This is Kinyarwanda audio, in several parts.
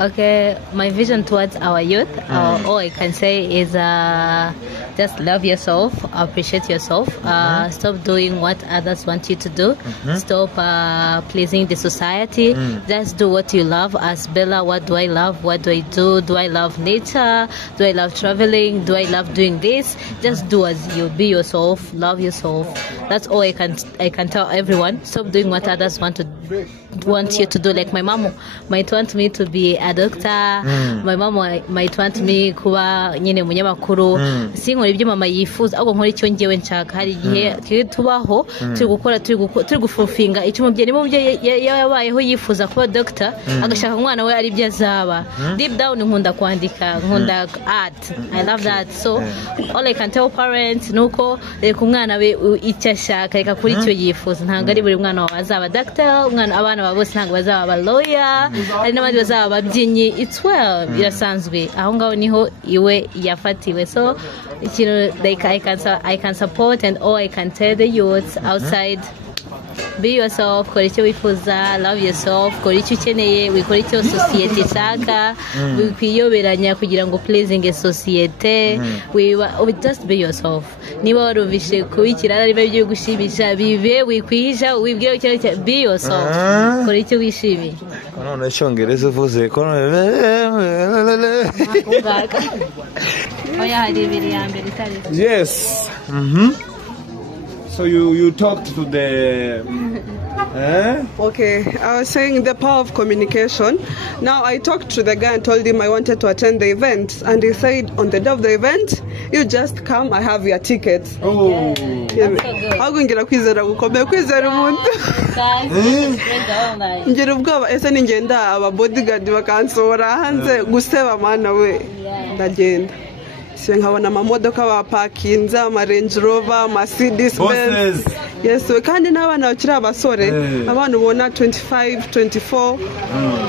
Okay, my vision towards our youth, all I can say is just love yourself, appreciate yourself, stop doing what others want you to do, stop pleasing the society, just do what you love. As Bella, what do I love? What do I do? Do I love nature? Do I love traveling? Do I love doing this? Just do as you, be yourself, love yourself. That's all I can tell everyone. Stop doing what others want you to do. Like my mom might want me to be a doctor, my mom might want me kuba nyine munyamakuru, sinkora ibyo mama yifuza ahubwo nkora icyo ngewe nshaka. Hari igihe tubaho turi gufufinga icyo umubyeyi yabayeho yifuza kuba doctor agashaka umwana we ari byo azaba. Deep down nkunda kwandika, nkunda art, I love that. So all I can tell parents nuko reka umwana we icyo ashaka, reka kuri icyo yifuza. Ntabwo ari buri mwana wawe azaba doctor, abana babo bose ntabwo bazaba aba lawyer, hari n'abandi bazaba ababyinnyi. It's well, birasanzwe aho ngaho niho iwe yafatiwe. So like I can support, and all I can tell the youths outside, be yourself, kora icyo wifuza, love yourself, kora icyo ukeneye, wikora icyo society ishaka, wikwiyoberanya kugira ngo pleasing a society. Just be yourself. Niba warumvishe kubikira ari byo gushimisha, bibe wikwihisha, wibwira icyo, be yourself, kora icyo wishimiye. None icyongereza uvuze ko yes. So you talked to the Okay, I was saying the power of communication. Now I talked to the guy and told him I wanted to attend the event, and he said on the day of the event, you just come, I have your tickets. Oh, ngira kwizera gukomeye, kwizera umuntu ngira ubwoba ese ningenda aba bodyguard bakansora hanze guseba mana we ndagenda. Si nkabona amamodoka bapakinze, ama Range Rover, Mercedes Benz. Yes, kandi n'abana bakiri abasore, abana ubona 25, 24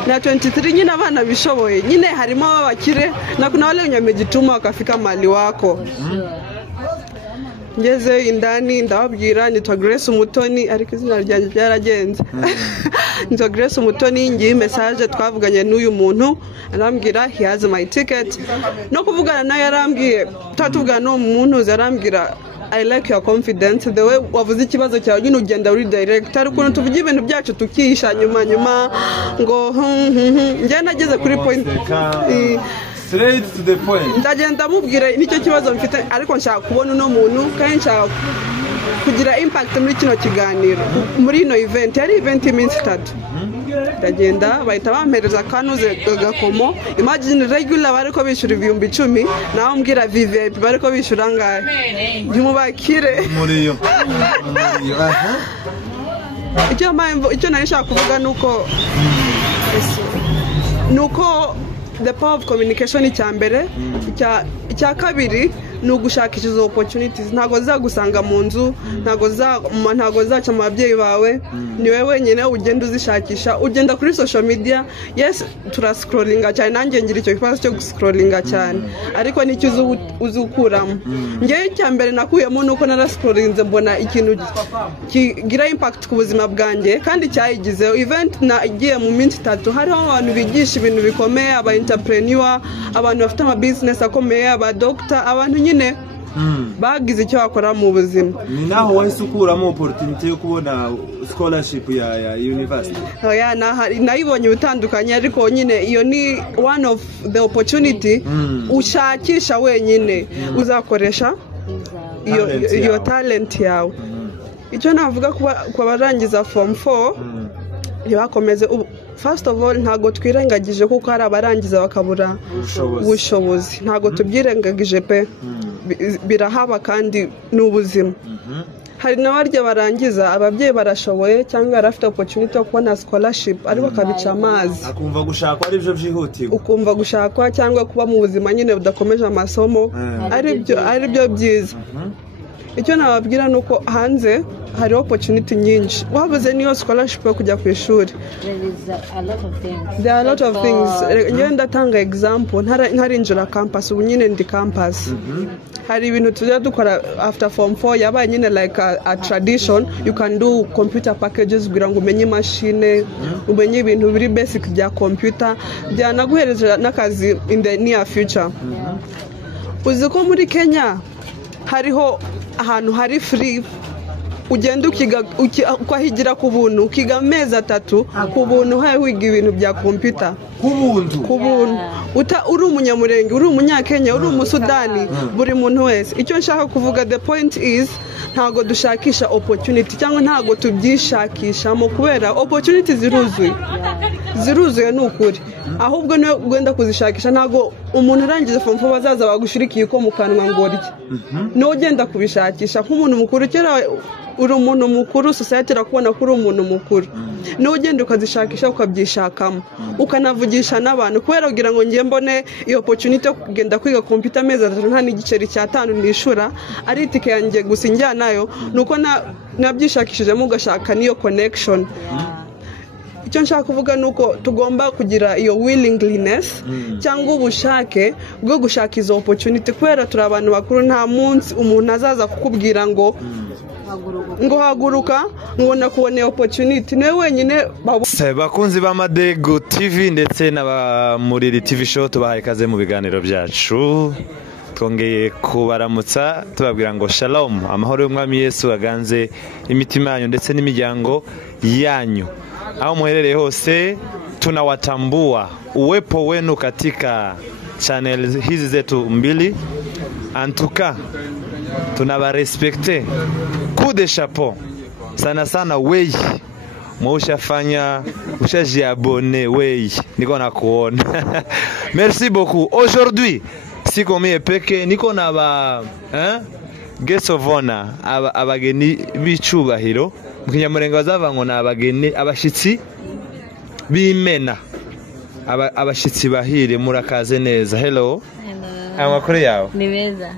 na 23, nyine abana bishoboye. Nyine harimo abakire na kuna wale unyamejituma wakafika mali wako. Ngeze indani ndababwira nitwa Grace Umutoni, ariko izina ryanjye byaragenze. Nitwa Grace Umutoni, ngiye message twavuganye n'uyu muntu, arambwira he has my ticket. No kuvugana nayo yarambwiye, tatuvugana no muntu zarambwira I like your confidence, the way wavuze ikibazo cyawe nyine ugenda uri direct, ari ukuntu tuvuga ibintu byacu tukisha nyuma ngo njye nageze kuri point straight to the point. Ndagenda mubwira nicyo kibazo mfite, ariko nshaka kubona uno muntu kandi nshaka kugira impact muri kino kiganiro, muri no event. Yari event iminsi 3. Ndagenda bahita bampereza kanuze gakomo. Imagine regular bariko bishura 10,000, naho mbwira VIP bariko bishura ngahe ndimubakire muri yo. Icyo nashaka kuvuga nuko the power of communication icyambere, icya kabiri ni ugushakisha izo opportunities. Ntago zagusanga mu nzu, ntago zaca mu babyeyi bawe, ni wewe wenyine ugenda uzishakisha. Ugenda kuri social media, yes turascrollinga cyane, nanjye ngira icyo kibazo cyo guscrollinga cyane, ariko nicyo uzukuramo. Ngewe icyambere nakuyemo nuko narascrollinze mbona ikintu kigira impact ku buzima bwanjye kandi cyayigize. Event nagiye mu minsi 3, hariho abantu bigisha ibintu bikomeye, aba entrepreneur, abantu bafite ama business akomeye, aba doctor, abantu nyine bagize icyo bakora mu buzima. Ni naho wahise ukuramo opportunity yo kubona scholarship ya university? Oya, nayibonye bitandukanye, ariko nyine iyo ni one of the opportunity ushakisha wenyine uzakoresha iyo talent yawe. Icyo navuga kuba barangiza form 4 ntibakomeze. First of all, ntago twirengagije kuko hari abarangiza bakabura ubushobozi, ntago tubyirengagije pe, birahaba kandi n'ubuzima. Hari n'abarya barangiza ababyeyi barashoboye cyangwa barafite opportunity yo kubona scholarship ariko akabica amazi, akumva gushakwa ari byo byihutirwa, ukumva gushakwa cyangwa kuba mu buzima nyine budakomeje amasomo ari byo byiza. icyo nababwira nuko hanze hari opportunity nyinshi wabuze niyo scholarship yo kujya ku ishuri. There are a lot of things. Njye ndatanga example ntarinjira campus ubu nyine ndi campus. Hari ibintu tujya dukora after form 4 yabaye nyine like a tradition. You can do computer packages kugira ngo umenye machine, umenye ibintu biri basic bya computer byanaguhereza n'akazi in the near future. Uzi ko muri Kenya hariho ahantu hari free ugenda ukahigira ku buntu ukiga amezi 3 ku buntu wiga ibintu bya computer ku buntu uri umunyamurenge uri umunyakenya uri umusudani buri muntu wese. Icyo nshaka kuvuga the point is ntago dushakisha opportunity cyangwa ntago tubyishakishamo kubera opportunity ziruzuye n'ukuri, ahubwo niyo ugenda kuzishakisha. Ntago umuntu urangiza form 4 bazaza bagushirikiye ko mu kanwa ngorye no ugenda kubishakisha nk'umuntu mukuru. Kera uri umuntu mukuru society rakubona ko uri umuntu mukuru no ugenda ukazishakisha ukabyishakamo ukanavugisha n'abantu kubera kugira ngo ngiye mbone iyo opportunity yo kugenda kwiga computer meza nta n'igiceri cya 5 nishura ari itike yanjye gusa njyanayo nuko nabyishakishijemo ugashaka niyo connection. Icyo nshaka kuvuga nuko tugomba kugira iyo willingness cyangwa ubushake bwo gushaka izo opportunity kubera turi abantu bakuru. Nta munsi umuntu azaza kukubwira ngo haguruka ngo nakubone opportunity niwe wenyine. Bakunzi ba Madego TV ndetse n'abamuriri TV show tubahaye ikaze mu biganiro byacu. Twongeye kubaramutsa tubabwira ngo shalom, amahoro y'umwami Yesu aganze imitima yanyu ndetse n'imiryango yanyu aho muherereye hose. Tunawatambua uwepo wenu katika channel hizi zetu mbili, antuka tunawarespekte coup de chapeau sana sana. Wei mwushafanya ushajiabone, wei niko nakuona. Merci beaucoup. Aujourd'hui siko mie peke, niko na guest of honor, abageni bicubahiro mu Kinyamurenge bazavango na abageni abashitsi bimena, abashitsi bahire murakaze neza. Hello. Amakuru yawe ni meza.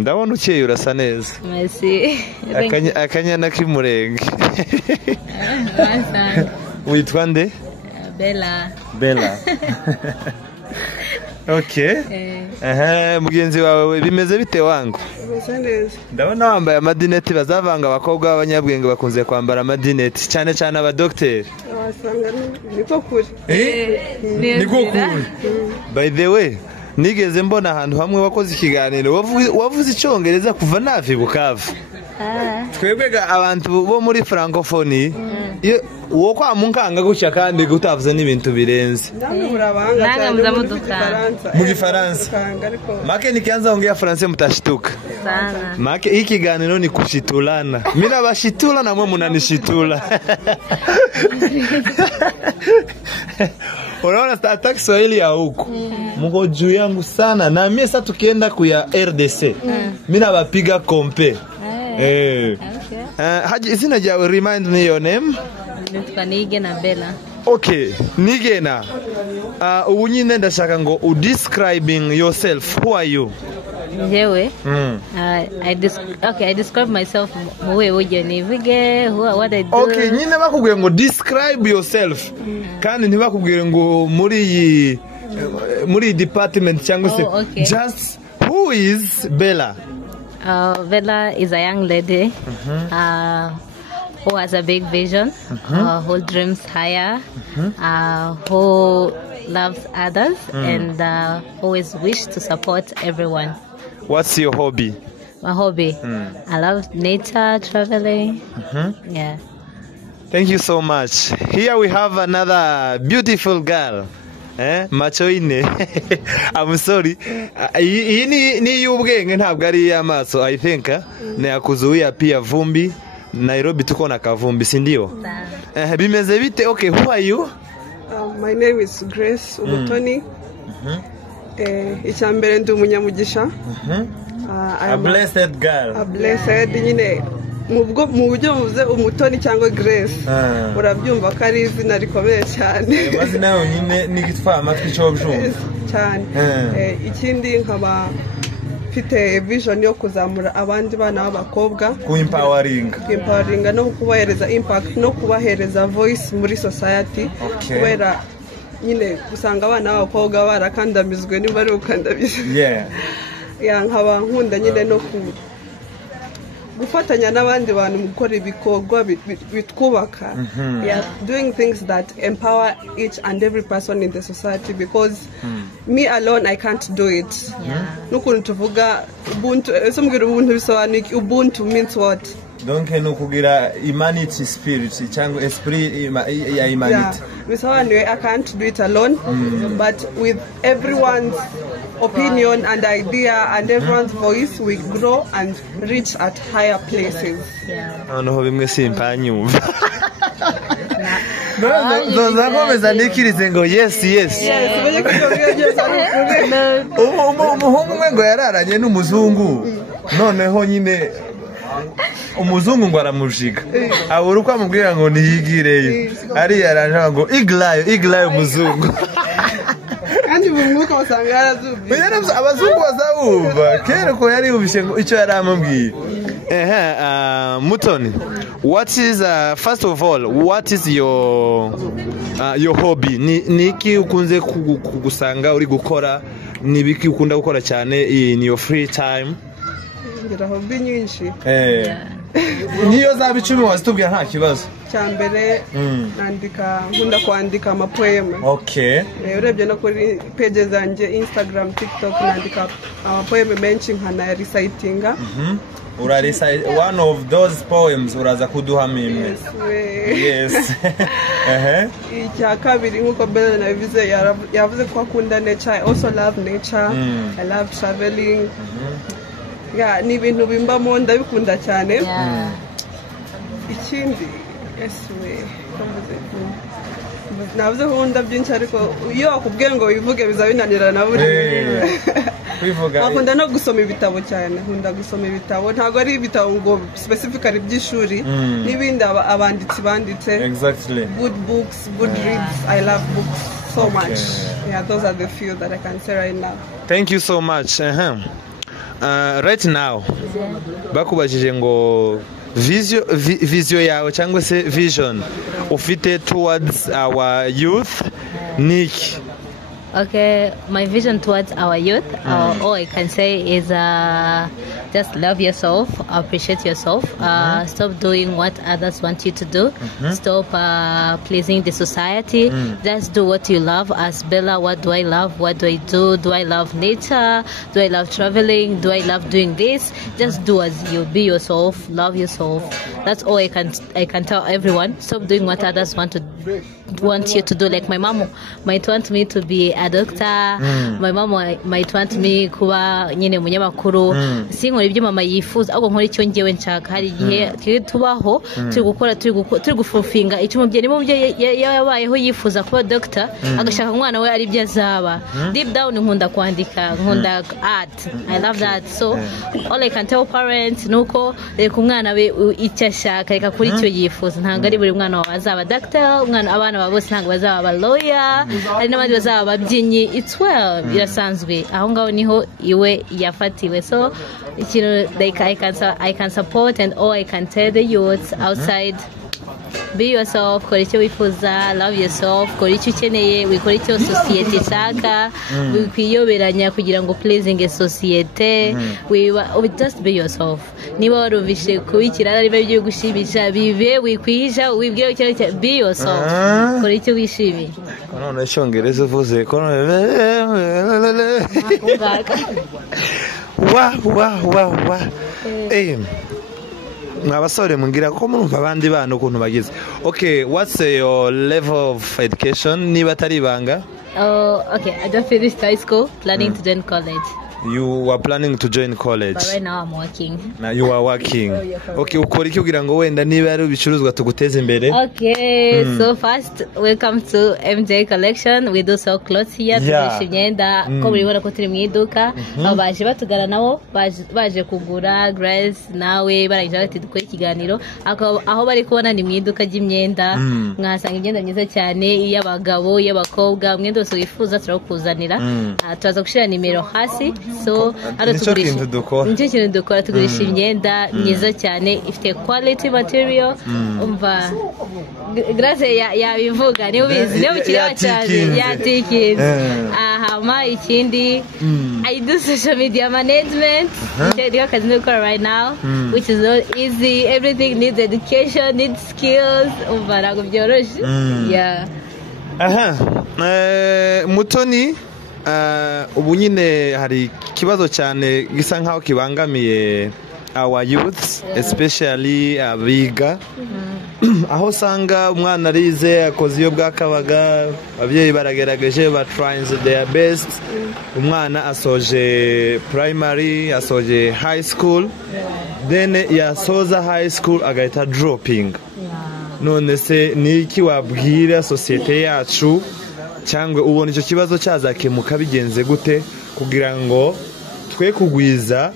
Ndabona ukeye urasa neza. Merci. Akanyana k'Imurenge. Witwa nde? Bella. Okay. Mugenzi wawe bimeze bite wangu? Ndabona wambaye amadineti. Bazavanga abakobwa b'abanyabwenge bakunze kwambara amadineti cyane cyane abadocteri. Niko kuri. Niko kuri. By the way, nigeze mbona ahantu hamwe wakoze ikiganiro wavuze icyongereza kuva navi Bukavu. Twebwega abantu bo muri francophonie uwo kwa munkanga gucya kandi gutavuze n'ibintu birenze. Mu Gifaransa. Make nikianza ongea Francais mtashituka sana. Make hiki kiganiro ni kushitulana. Mimi nabashitula na mwe munanishitula. Unaona sasa Kiswahili ya huko mko juu yangu sana, na mimi sasa tukienda kuya RDC mimi nabapiga kompe. Haji isina jawe, remind me your name. Nitwa Bella. Okay, Nigena. Ubu nyine ndashaka ngo describing yourself. Who are you? Jewe. I describe myself muwe ujeni vige what I do. Okay, nyine bakubwiye ngo describe yourself. Kandi ntibakubwiye ngo muri department cyangwa se. Okay. Just who is Bella? Bella is a young lady who has a big vision, who dreams higher, who loves others, and always wish to support everyone. What's your hobby? My hobby? I love nature, traveling. Yeah. Thank you so much. Here we have another beautiful girl. Machoine. I'm sorry. Ni y'ubwenge ntabwo ari y'amaso. I think na yakuzuia pia vumbi. Nairobi tuko na kavumbi, si ndio? Bimeze bite? Okay, who are you? My name is Grace Umutoni. Icyambere ndi umunyamugisha. A blessed girl. A blessed nyine mu buryo muvuze Umutoni cyangwa Grace. Urabyumva ko ari izina rikomeye cyane. Amazina yawe nyine nigitwa amatwi cyo byumva cyane. Ikindi nkaba mfite vision yo kuzamura abandi bana b'abakobwa ku empowering no kubahereza impact no kubahereza voice muri society kubera nyine usanga abana b'abakobwa barakandamizwe niba ari ukandamizwe nkaba nkunda nyine no gufatanya n'abandi bantu mu gukora ibikorwa bitwubaka doing things that empower each and every person in the society because me alone I can't do it n'ukuntu tuvuga ubuntu mbwira ubuntu bisobanuye ubuntu means what donc no kugira humanity spirit cyangwa esprit ya humanity bisobanuye I can't do it alone but with everyone's opinion and idea and everyone's voice we grow and reach at higher places. Noneho bimwe simpanyumva. No zakomeza ndikirize ngo yes. Umuhungu umwe ngo yararanye n'umuzungu noneho nyine umuzungu ngo aramujiga abura uko amubwira ngo niyigireyo ari yaranje ngo iglayo umuzungu kandi bumwuka usanga yarazubiye abazungu bazabumva kera ko yari ubishe ngo icyo yari amubwiye Mutoni, what is first of all what is your hobby niki ukunze kugusanga uri gukora nibiki ukunda gukora cyane in your free time? Ngira hobby nyinshi niyo zaba 10 wazitubwira nta kibazo. Cyambere nkunda kwandika amapoeme. Urebye no kuri page zanjye Instagram, TikTok nandika amapoeme menshi nkana recitinga. Recite one of those poems uraza kuduha mimwe. Yes. Icya kabiri nkuko Bella nabivuze yavuze ko akunda nature. I also love nature. I love traveling. Ni ibintu bimbamo ndabikunda cyane. Ikindi navuze nkunda byinshi ariko iyo akubwiye ngo wivuge bizabinanira na buri kwivuga. Akunda no gusoma ibitabo cyane. Nkunda gusoma ibitabo ntago ari ibitabo ngo specifically by'ishuri n'ibindi abanditsi banditse. Exactly. Good books, good reads. I love books so much. Those are the few that I can say right now. Thank you so much. Right now bakubajije ngo vision yawe cyangwa se vision ufite towards our youth niki? Okay, my vision towards our youth, all I can say is just love yourself, appreciate yourself, stop doing what others want you to do, stop pleasing the society, just do what you love. As Bella, what do I love? What do I do? Do I love nature? Do I love traveling? Do I love doing this? Just do as you, be yourself, love yourself. That's all I can tell everyone. Stop doing what others want you to do. Like my mom might want me to be a doctor, my mom might want me kuba nyine munyamakuru, sinkora ibyo mama yifuza ahubwo nkora icyo ngewe nshaka. Hari igihe tubaho turi gufufinga icyo umubyeyi yabayeho yifuza kuba doctor agashaka umwana we ari byo azaba. Deep down nkunda kwandika, nkunda art. I love that. So all I can tell parents nuko reka umwana we icyo ashaka reka kuri icyo yifuza. Ntabwo ari buri mwana wazaba doctor, abana bose ntabwo bazaba lawyer, hari n'abandi bazaba ababyinnyi. It's well, birasanzwe aho ngaho niho iwe yafatiwe. So like I can support, and all I can tell the youths outside, be yourself, kora icyo wifuza, love yourself, kora icyo ukeneye, wikora icyo society ishaka, wikwiyoberanya kugira ngo pleasing society. Just be yourself. Niba warumvishe kubikira ari byo gushimisha bibe wikwisha wibwira icyo be yourself, kora icyo wishimiye. None cyongereza uvuze ko wa mwabasore mungira ko murumva abandi bana ukuntu bagize. Okay, what's your level of education niba atari ibanga? Okay, I just finished high school, planning to join college. You were planning to join college? But right now I'm working. Now you are working. Okay, ukora iki kugira ngo wenda niba ari ibicuruzwa tuguteze imbere? Okay, so first welcome to MJ Collection. We do sell clothes here. Tugurisha imyenda ko muribona ko turi mu iduka. Abaje batugana nabo baje kugura Grace nawe barangije bati dukora ikiganiro. Aho bari kubona ni mu iduka ry'imyenda. Mwasanga imyenda myiza cyane iy'abagabo, iy'abakobwa, mwenda wose wifuza turakuzanira. Turaza gushira nimero hasi. so hano nicyo kintu dukora tugurisha imyenda myiza cyane ifite quality material umva Grace yabivuga niba ubizi niba ukiriho cyane yatikinze hama ikindi I do social media management ndiyo kazi ndikora right now which is not easy. Everything needs education, needs skills umva ntabwo byoroshye yeah. Mutoni ubu nyine hari ikibazo cyane gisa nkaho kibangamiye our youth especially abiga aho usanga umwana arize akoze iyo bwakabaga ababyeyi baragerageje ba trying their best umwana asoje primary asoje high school then yasoza high school agahita dropping none se ni iki wabwira societe yacu cyangwa ubona icyo kibazo cyazakemuka bigenze gute kugira ngo twe kugwiza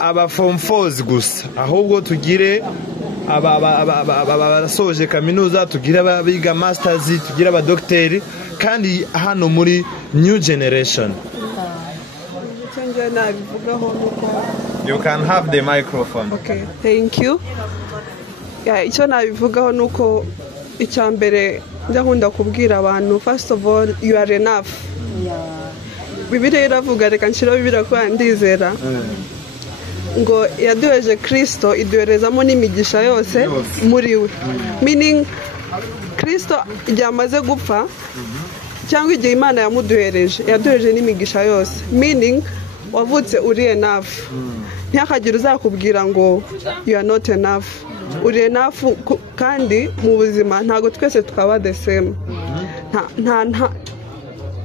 aba form 4 gusa ahubwo tugire abasoje kaminuza tugira abiga masters tugira aba doctor kandi hano muri new generation. You can have the microphone. Okay, thank you. Icyo nabivugaho nuko icyambere ndakunda kubwira abantu first of all you are enough. Bibiliya iravuga reka nshiro Bibiliya ko ndizera ngo yaduheje Kristo iduherezamo n'imigisha yose muri we meaning Kristo igihe amaze gupfa cyangwa igihe Imana yamuduhereje yaduhereje n'imigisha yose meaning wavutse uri enough ntihakagire uzakubwira ngo you are not enough uri enough kandi mu buzima ntago twese tukaba the same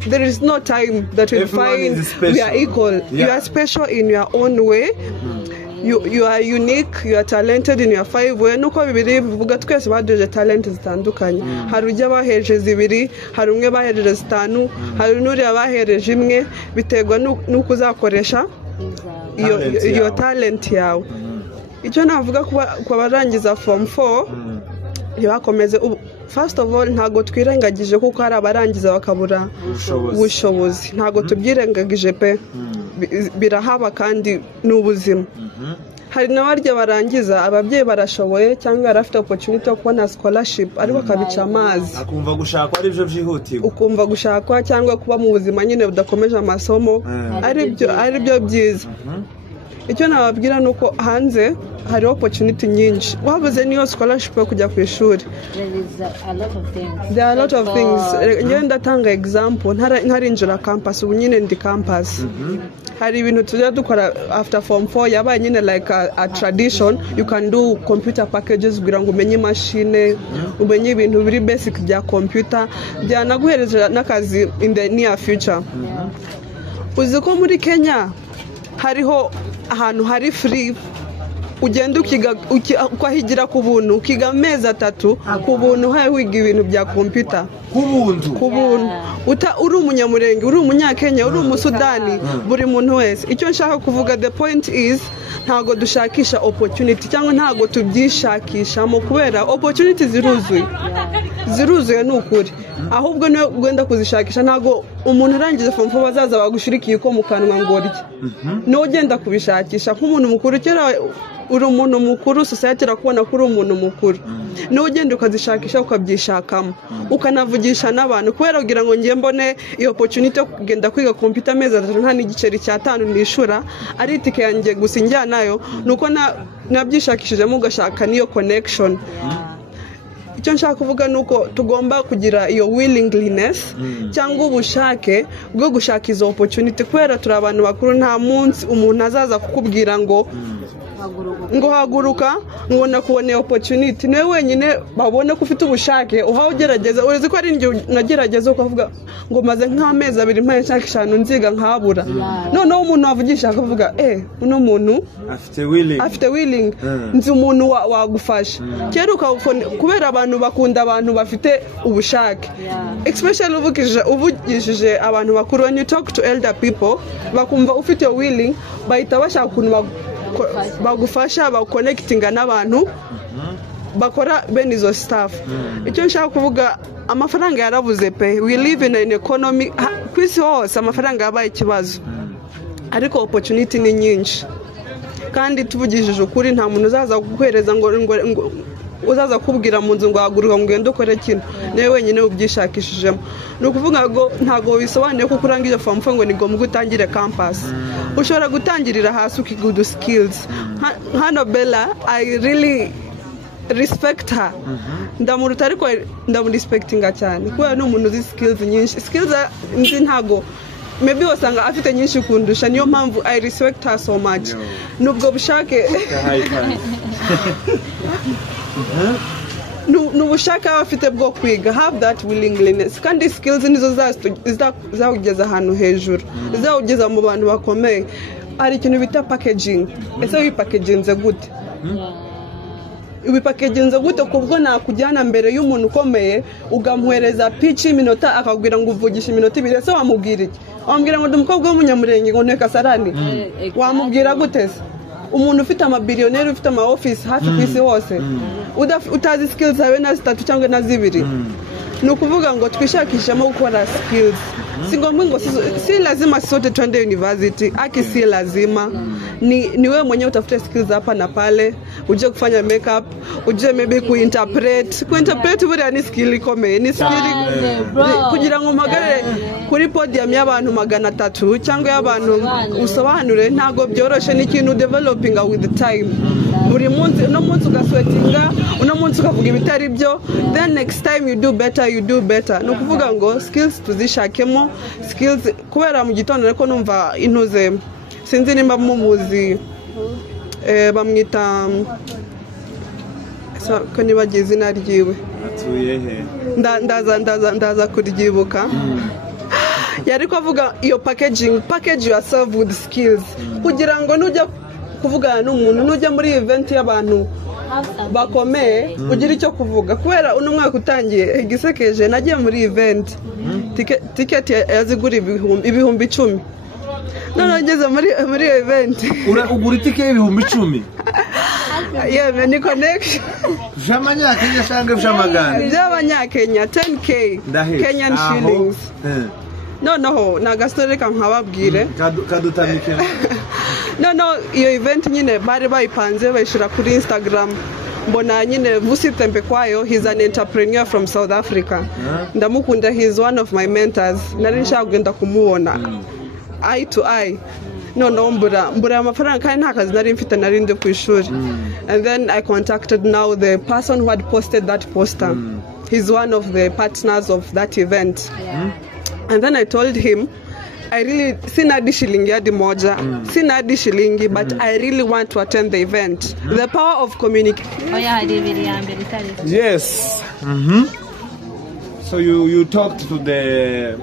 there is no time that we find we are equal. You are special in your own way. You are unique, you are talented in your 5 way. Nuko bibiri bivuga twese baduje talent zitandukanye. Hari ujya bahereje zibiri, hari umwe bahereje 5, hari n'uri abahereje imwe biterwa nuko uzakoresha iyo talent yawe. Icyo navuga kwa barangiza form 4 yakomeze first of all ntago twirengagije kuko hari abarangiza bakabura ubushobozi ntago tubyirengagije pe birahaba kandi n'ubuzima hari n'abarya barangiza ababyeyi barashoboye cyangwa arafite opportunity yo kubona scholarship ariko akabica amazi akumva gushakwa ari byo byihutirwa ukumva gushakwa cyangwa kuba mu buzima nyine budakomeje amasomo ari byo byiza icyo nababwira nuko hanze hari opportunity nyinshi wabuze niyo scholarship yo kujya ku ishuri there are a lot of things ngende ndatanga example ntarinjira campus ubu nyine ndi campus hari ibintu tujya dukora after form 4 yabaye nyine like a tradition you can do computer packages kugira ngo umenye machine umenye ibintu biri basic bya computer byanaguhereza n'akazi in the near future uzi ko muri Kenya hariho ahantu hari free ugenda ukahigira ku buntu ukiga amezi 3 ku buntu hari wiga ibintu bya computer ku buntu uri umunyamurenge uri umunyakenya uri umusudani buri muntu wese icyo nshaka kuvuga the point is ntago dushakisha opportunity cyangwa ntago tubyishakishamo kubera opportunity ziruzuye n'ukuri ahubwo no gwenda kuzishakisha ntago umuntu urangiza form 4 bazaza bagushirikiye ko mu kanwa ngorye no genda kubishakisha nk'umuntu mukuru kera uri umuntu mukuru society rakubona ko uri umuntu mukuru no ugenda ukazishakisha ukabyishakamo ukanavugisha n'abantu kubera kugira ngo ngiye mbone iyo opportunity yo kugenda kwiga computer meza nta n'igiceri cya 5 nishura ari itike yanjye gusa njyanayo nuko nabyishakishijemo ugashaka niyo connection icyo nshaka kuvuga nuko tugomba kugira iyo willingness cyangwa ubushake bwo gushaka izo opportunity kubera turi abantu bakuru nta munsi umuntu azaza kukubwira ngo haguruka ngo nakubone opportunity nawe wenyine babone ko ufite ubushake uhawe ugerageza urezi ko ari njye nagerageza ukavuga ngo maze nk'amezi 2 mpaye nshaka nziga nkabura noneho umuntu wavugisha akavuga uno muntu afite willing nzi umuntu wagufasha kera kubera abantu bakunda abantu bafite ubushake especially uvugishije abantu bakuru when you talk to elder people bakumva ufite willing bahita bashaka ukuntu bagufasha connectinga n'abantu bakora bene izo staff icyo nshaka kuvuga amafaranga yarabuze pe we live in an economy kwisi hose amafaranga yabaye ikibazo ariko opportunity ni nyinshi kandi tuvugishije ukuri nta muntu uzaza kuguhereza ngo uzaza kubwira mu nzu ngo haguruka ngo ugende ukore kino niwe wenyine ubyishakishijemo ni ukuvuga ngo ntabwo bisobanuye ko urangije form 4 ngo ni ngombwa utangire campus ushobora gutangirira hasi ukiga udu skills hano Bella I really respect her ndamuruta ariko ndamurespectinga cyane kubera ni umuntu uzi skills nyinshi skills nzi ntago maybe wasanga afite nyinshi kundusha niyo mpamvu I respect her so much nubwo bushake nubushaka afite bwo kwiga have that willingness kandi skills nizo zawugeza ahantu hejuru zawugeza mu bantu bakomeye hari ikintu bita packaging ese wipackagingze gute wipackagingze gute kubwo nakujyana mbere y'umuntu ukomeye ugamuhereza pitch iminota akagwira ngo uvugisha iminota 2 ese wamubwira iki wamubwira ngo ndumukobwa w'umunyamurenge ngo nteka sarani wamubwira gute se umuntu ufite amabilioneri ufite ama office hafi ku isi hose utazi skills zawe na 3 cyangwa na 2 ni ukuvuga ngo twishakishamo gukora skills si ngombwa ngo si lazima sote twende university si lazima ni wewe mwenyewe utafute skills hapa na pale uje kufanya makeup uje maybe kuinterpret buri ni skill ikomeye ni skill kugira ngo magare kuri podium y'abantu 300 cyangwa y'abantu usobanure ntago byoroshe n'ikintu developing with the time buri munsi no munsi ugaswetinga uno munsi ukavuga ibitari byo then next time you do better no kuvuga ngo skills tuzishakemo skills kubera mu gitondo ariko numva intuze sinzi nimba mumuzi bamwita ko nibagize izina ryiwe atuye he ndaza kuryibuka yari kuvuga iyo package yourself with skills kugira ngo nujya kuvugana n'umuntu nujya muri event y'abantu bakomeye ugira icyo kuvuga kubera uno mwaka utangiye igisekeje nagiye muri event ticket yazigura ibihumbi 10 none ngeze muri event ugura ticket y'ibihumbi 10 yewe ni connection Jamanyakenya cyangwa Jamagana Jamanyakenya 10k Kenyan shillings noneho nagasore kankababwire kadutamike no iyo event nyine bari bayipanze bayishira kuri Instagram mbona nyine Vusi Tempe kwayo he's an entrepreneur from South Africa ndamukunda he's one of my mentors nari nshaka kugenda kumuona eye to eye no mbura amafaranga kandi nta kazi nari mfite nari ndi ku ishuri and then I contacted now the person who had posted that poster he's one of the partners of that event and then I told him I really sina shilingi hadi moja sina hadi shilingi but I really want to attend the event the power of communication yes so you talked to the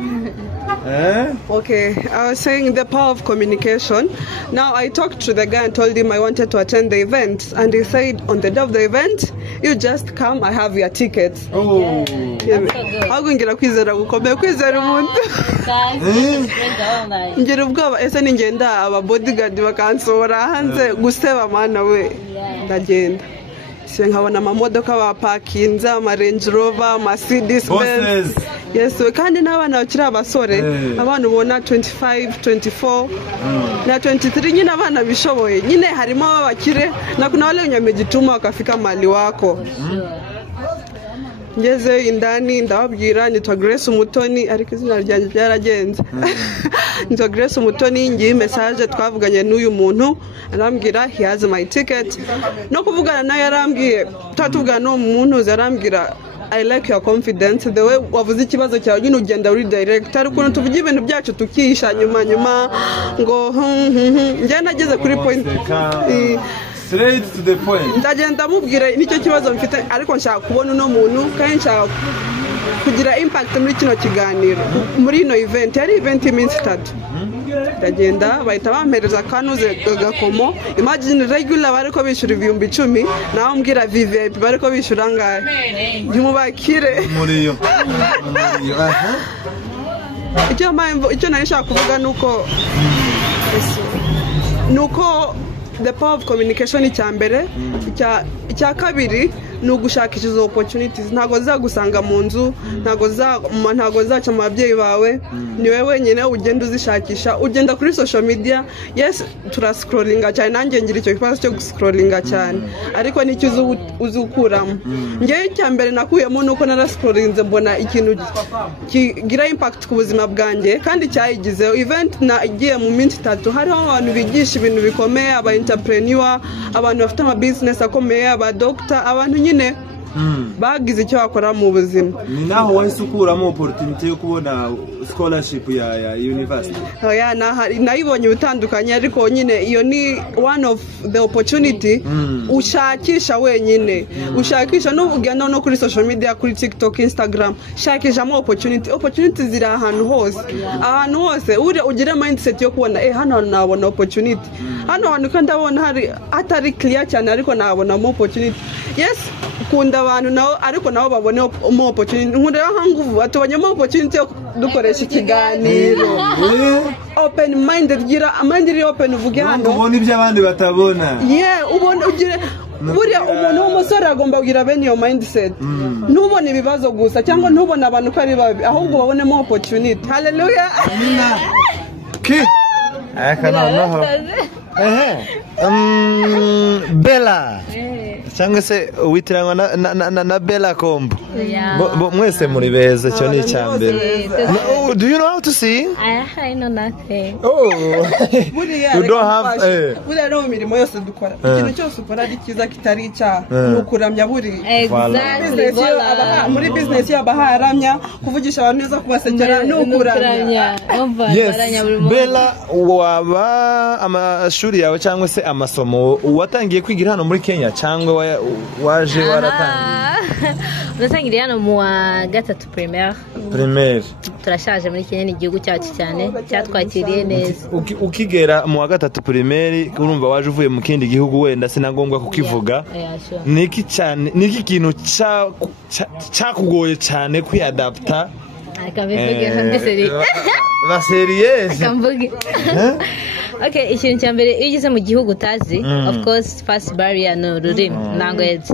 Okay, I was saying the power of communication. Now I talked to the guy and told him I wanted to attend the event, and he said on the day of the event, you just come, I have your tickets. Oh, agungira kwizera gukomeye kwizera umuntu ngira ubwoba ese ningenda aba bodyguard bakansora hanze guseba mana we ndagenda nkabona amamodoka bapakinze ama Range Rover Mercedes Benz yes kandi n'abana bakiri abasore abantu ubona 25 24 na 23 nyine abana bishoboye nyine harimo abakire na kuna wale unyamejituma wakafika mali wako ngeze indani ndababwira nitwa Grace Umutoni ariko izina ryanjye byaragenze nitwa Grace Umutoni ngiye message twavuganye n'uyu muntu arambwira he has my ticket no kuvugana naye arambwiye tatuvugana no muntu zarambwira I like your confidence the way wavuze ikibazo cyawe nyine ugenda uri direct ari kuntu tuvuga ibintu byacu tukisha nyuma ngo njye nageze kuri point straight to the point ndagenda mubwira nicyo kibazo mfite ariko nshaka kubona uno muntu kandi nshaka kugira impact muri kino kiganiro muri ino event yari event iminsi 3 ndagenda bahita bampereza kanuze gakomo imagine regular bariko bishura ibihumbi 10 naho mbwira VIP bariko bishura ngahe ntimubakire muri yo icyo nari nshaka kuvuga nuko the power of communication icyambere icya kabiri ni ugushakisha izo opportunities ntago zagusanga mu nzu ntago zaca mu babyeyi bawe ni wewe wenyine ugenda uzishakisha ugenda kuri social media yes turascrollinga cyane nanjye ngira icyo kibazo cyo guscrollinga cyane ariko nicyo uzukuramo ngewe cyambere nakuyemo nuko narascrollinze mbona ikintu kigira impact ku buzima bwanjye kandi cyayigizeho event nagiye mu minsi 3 hariho abantu bigisha ibintu bikomeye aba entrepreneur abantu bafite ama business akomeye aba doctor abantu nyine bagize icyo bakora mu buzima ni naho wahise ukuramo opportunity yo kubona scholarship ya university nayibonye bitandukanye ariko nyine iyo ni one of the opportunity ushakisha wenyine ushakisha n'ubugenda no kuri social media kuri TikTok Instagram shakisha mo opportunity ziri ahantu hose ugire mindset yo kubona hano nabona opportunity hano hantu kandi abona hari atari clear cyane ariko nabona mo opportunity yes kunda abantu nawo ariko nabo babone mo opportunity nkunda hanguvu atubanye mo opportunity yo dukoresha ikiganiro open minded gira mind iri open uvuge hano ubona ibyo abandi batabona ubona ugire buriya umuntu w'umusore agomba kugira bene iyo mindset ntubone ibibazo gusa cyangwa ntubone abantu ko ari babi ahubwo babonemo opportunity haleluya noneho Bella cyangwa se witiranywa na Bella Kombo mwese muri beza cyo ni cyambere. Do you know how to sing? I know nothing. You don't have buriya no mirimo yose dukora ikintu cyose ukora ari kiza kitari icyaha nukuramya buri muri business yabaharamya kuvugisha abantu neza kubasekera nukuramya. Yes, Bella waba amashuri yawe cyangwa se amasomo watangiye kwigira hano muri Kenya cyangwa waje waratangiye? Natangiriye hano mu wa gatatu primaire. Turashaje muri Kenya n'igihugu cyacu cyane cyatwakiriye neza. Ukigera mu wa gatatu primaire urumva waje uvuye mu kindi gihugu wenda sinagombwa kukivuga. Niki cyane niki kintu cyakugoye cyane kwiadapta? Akabivuge hambeseri. La serious. Akamvuge. Okay, ikintu cyambere iyo ugeze mu gihugu utazi, of course first barrier no rurimi language.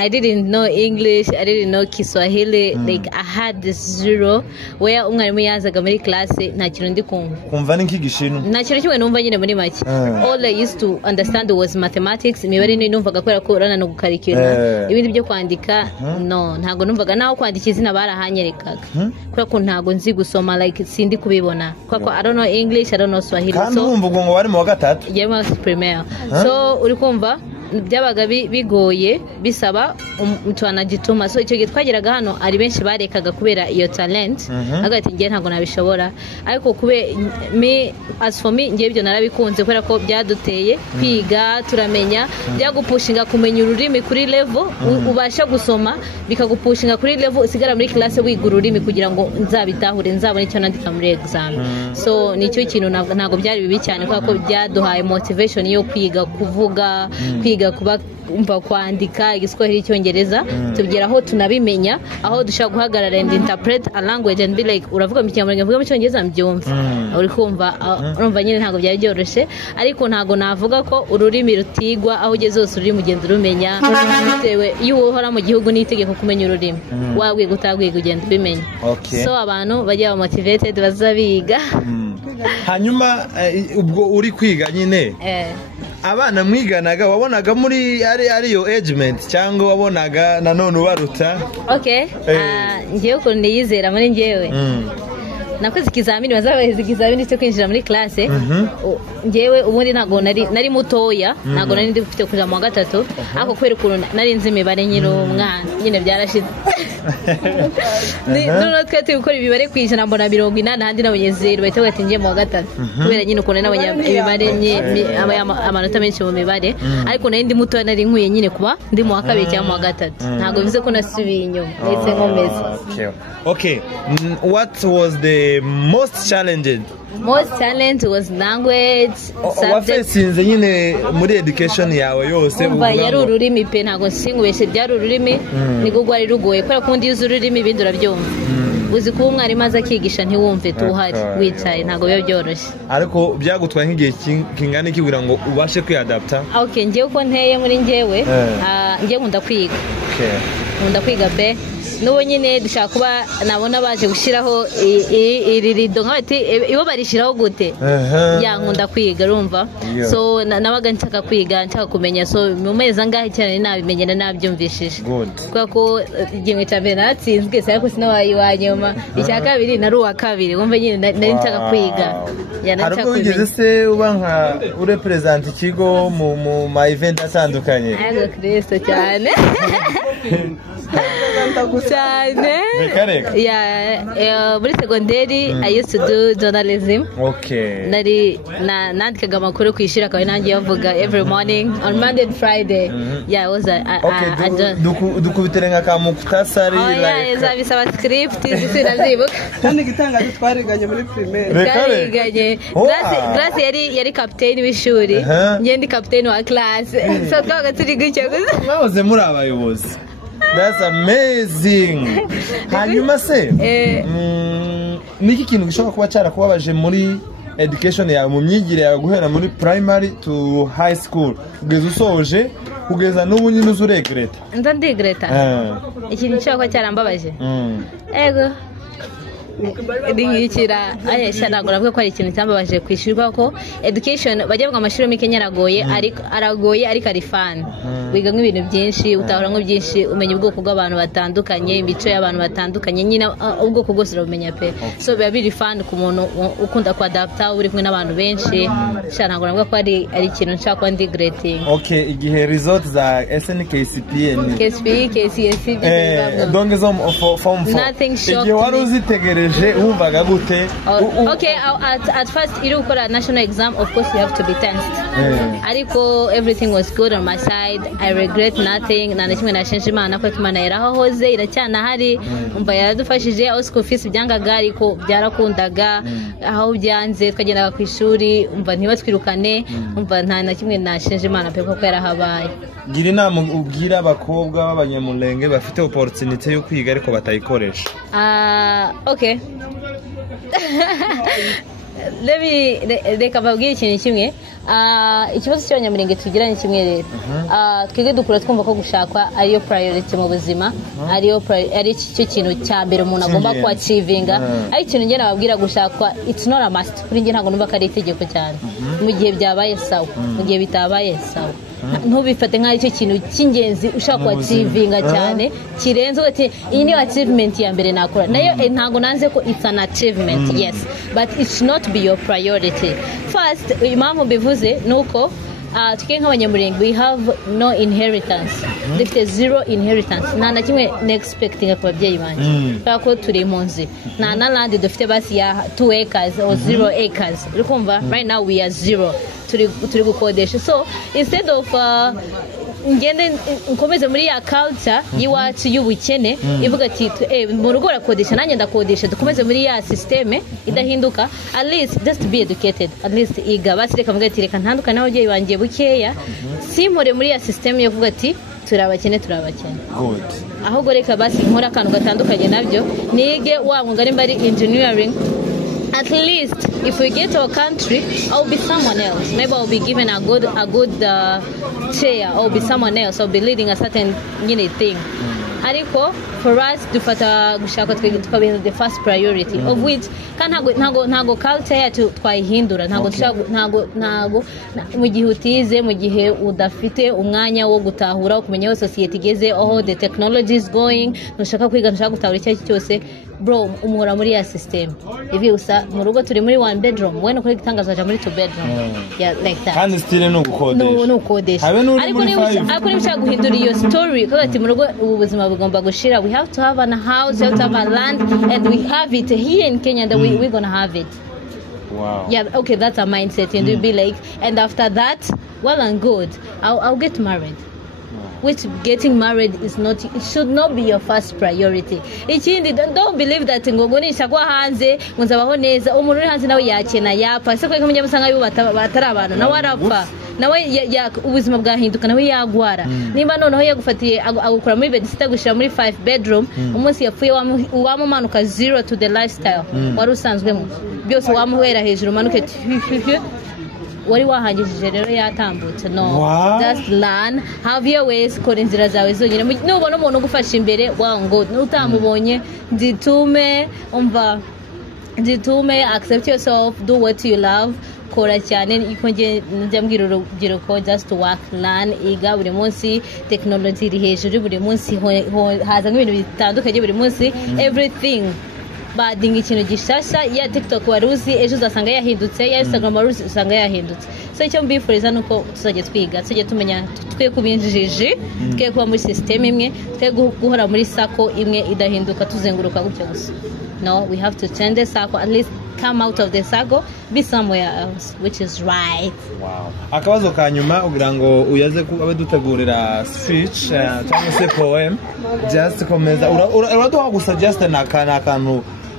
I didn't know English, I didn't know Kiswahili, like I had this zero where umwarimu yazaga muri class nta kintu ndi kumva n'iki gishinu nta kintu kimwe numva nyine muri make. All I used to understand was mathematics, imibare ni numvaga kwera ko urana no gukarikira ibindi byo kwandika ntago numvaga naho kwandika izina barahanyerekaga kubera ko ntago nzi gusoma like sindi kubibona kuko I don't know English, I don't know Swahili. Kandi umva ngo wari mu wa gatatu yema primaire so uri kumva byabaga bigoye bisaba mutwanagituma so icyo gihe twageraga hano ari benshi barekaga kubera iyo talent agati ngiye ntago nabishobora ariko kube as for me ngiye byo narabikunze kubera ko byaduteye kwiga turamenya byagupushinga kumenya ururimi kuri level ubasha gusoma bikagupushinga kuri level usigara muri class wiga ururimi kugira ngo nzabitahure nzabone icyo nandika muri exam so nicyo kintu ntago byari bibi cyane kubera ko byaduhaye motivation yo kwiga kuvuga kuba umva kwandika igiswahili cyongereza tugera aho tunabimenya aho dushaka guhagarara and interpret a language and be like uravuga mu cyamurenge mvuga mu cyongereza mbyumva uri kumva urumva nyine ntago byari byoroshye ariko ntago navuga ko ururimi rutigwa aho ugeze hose uri mugenda urumenya bitewe iyo uhora mu gihugu n'itegeko kumenya ururimi wabwe gutagwiga ugenda ubimenya so abantu bajya motivated bazabiga hanyuma ubwo uri kwiga nyine abana mwiganaga wabonaga muri ariyo agement cyangwa wabonaga nanone ubaruta? Ngiye uko ndiyizera muri ngewe nakoze ikizamini bazabaheza ikizamini cyo kwinjira muri classe ngewe ubundi ntago nari mutoya ntago nari ndifite kuja mu wa gatatu ariko kwera ukuntu nari nzi imibare nyine umwana nyine byarashize none twete gukora ibibare kwijana mbona 80 handi nabonye 0 bahita bati ngiye mu wa gatatu kubera nyine ukuntu nabonye imibare amanota menshi mu mibare ariko nari ndi mutoya nari nkuye nyine kuba ndi mu wa kabiri cyangwa mu wa gatatu ntago bivuze ko nasubiye inyuma ndetse nkomeze. Okay, what was the most challenging? Most challenge was language. Wafacinze nyine muri education yawe yose uvuga yari ururimi pe ntago singubeshe byari ururimi niko gwari rugoye kubera ko ndi yuzu ururimi bindi urabyumva uzi kuba umwarimu aza akigisha ntiwumve tuhari wicaye ntabwo biba byoroshye ariko byagutwaye nk'igihe kingana iki kugira ngo ubashe kwiadapta okay ngewe uko nteye muri ngewe ngewe nkunda kwiga nkunda kwiga pe n'ubu nyine dushaka kuba nabona baje gushyiraho iri rido nk'abati ibo barishyiraho gute nkunda kwiga urumva so nabaga nshaka kwiga nshaka kumenya so mu mezi angahe cyane nabimenye nabyumvishije kubera ko igihembwe cya mbere naratsinzwe ariko sinabaye uwa nyuma icya kabiri nari uwa kabiri wumva nyine nari nshaka kwiga hari ubwo wigeze se uba nka urepresenta ikigo mu ma event atandukanye yego Kristo cyane cyane muri segonderi I used to do journalism nandikaga amakuru ku ishuri akaba nanjye yavuga every morning on Monday and Friday dukubitire nka kamukutasari zabisaba script sinabyibuka kandi gitangaje twariganye muri primaire twariganye Grace yari captain w'ishuri njye ndi captain wa class so twabaga turi gutyo gusa mwahoze muri abayobozi. That's amazing. Hanyuma se niki kintu gishobora kuba cyarakubabaje muri education yawe mu myigire yawe guhera muri primary to high school kugeza usoje kugeza n'ubu nyine uzuregreta ndandigreta ikintu cyakwa cyarambabaje ego ndingikira ayesha ntabwo navuga ko ari ikintu cyambabaje kwishurwa ko education bajya bavuga amashuri muri Kenya aragoye ariko ari fun wiga nk'ibintu byinshi utahura byinshi umenya ubwoko bw'abantu batandukanye imico y'abantu batandukanye nyine ubwoko bwose urabumenya pe so biba biri fun ku muntu ukunda kuadapta uri kumwe n'abantu benshi ntabwo navuga ko ari ikintu nshaka kuba ndigrating. Okay, igihe result za SNKCPE KCSE donc zo form 4 igihe wari uzitegereje wumvaga gute? Okay, at first iri gukora national exam of course you have to be tensed ariko everything was good on my side. I regret nothing na kimwe nashenje Imana ko Imana yarahoze iracyana hari umva yaradufashije aho school fees byangaga ariko byarakundaga aho byanze twagendaga ku ishuri umva ntibatwirukane umva nta na kimwe nashenje Imana pe ko yarahabaye. Gira inama ubwira abakobwa b'abanyamulenge bafite opportunity yo kwiga ariko batayikoresha. Okay. Reka babwire ikintu kimwe ikibazo cy'abanyamurenge tugiranye kimwe rero twige dukura twumva ko gushakwa ariyo priority mu buzima ari cyo kintu cya mbere umuntu agomba ku achievinga ari ikintu njye nababwira gushakwa it's not a must kuri njye ntabwo numva ko ari itegeko cyane mu gihe byabaye sawa mu gihe bitabaye sawa ntubifate nk'ari cyo kintu cy'ingenzi ushaka ku achievinga cyane kirenze ati iyi ni achievement ya mbere nakora nayo ntabwo nanze ko it's an achievement yes but it's not be your priority first impamvu bivuze nuko tukiye nk'abanyamurenge we have no inheritance dufite zero inheritance nta na kimwe expecting ku babyeyi banjye kubera ko turi impunzi nta na land dufite basi ya 2 acres or 0 acres uri kumva right now we are zero turi gukodesha so instead of ngende nkomeze muri ya culture y'iwacu y'ubukene ivuga ati mu rugo rakodesha nanjye ndakodesha dukomeze muri ya systeme idahinduka at least just be educated at least iga basireka mvuga ati reka ntandukana n'ababyeyi banjye bukeya simpore muri ya systeme yo kuvuga ati turabakene good ahubwo reka basi nkora akantu gatandukanye nabyo nige wa mwuga nimba ari engineering. At least if we get to a country, I'll be someone else. Maybe I'll be given a good chair. I'll be someone else. I'll be leading a certain thing. Ariko for us dufata gushaka tukabintu the first priority of which kan ntago culture yacu twayihindura ntago mu gihe utize mu gihe udafite umwanya wo gutahura kumenya aho society igeze aho the technology is going nushaka kwiga nushaka gutahura icyo cyose bro umuhora muri ya system ibi usa mu rugo turi muri 1 bedroom wena kuri gitangaza ja muri 2 bedroom yeah like that kandi still no gukodesha ariko niba ushaka guhindura iyo story ko ati mu rugo ubuzima bugomba gushira we have to have a house, we have to have a land, and we have it here in Kenya that we're gonna have it. Wow. Yeah, okay, that's a mindset, and you'll be like, and after that, well and good, I'll get married. Which getting married it should not be your first priority. Don't believe that ngogonisha kwa hanze nzabaho neza umuntu uri hanze nawe yakena yapa se ko kumenya busanga bibo batari abantu nawe arapfa nawe ubuzima bwahinduka nawe yagwara nimba noneho yagufatiye agukora muri bedsitter gushira muri 5 bedroom umunsi yapfuye wamumanuka zero to the lifestyle wari usanzwemo byose wamuhera hejuru manuke wari wahangishije rero yatambutse no just learn have your ways kora inzira zawe zonyine nubona umuntu ugufasha imbere wango utamubonye nditume accept yourself do what you love kora cyane iko njya mbwira urubyiruko just work learn iga buri munsi technology iri hejuru buri munsi haza nk'ibintu bitandukanye buri munsi everything badinga ikintu gishasha ya TikTok waruzi ejo uzasanga yahindutse ya Instagram waruzi usanga yahindutse so icyo mbifuriza nuko tuzajye twiga tujye tumenya twe kubinjije twe kuba muri system imwe twe guhora muri sako imwe idahinduka tuzenguruka gutyo gusa no we have to change the circle at least come out of the circle be somewhere else which is right. Wow. Akabazo kanyuma ugira ngo uyaze abe dutegurira speech cyangwa se poem just komeza uraduha gusa just na akantu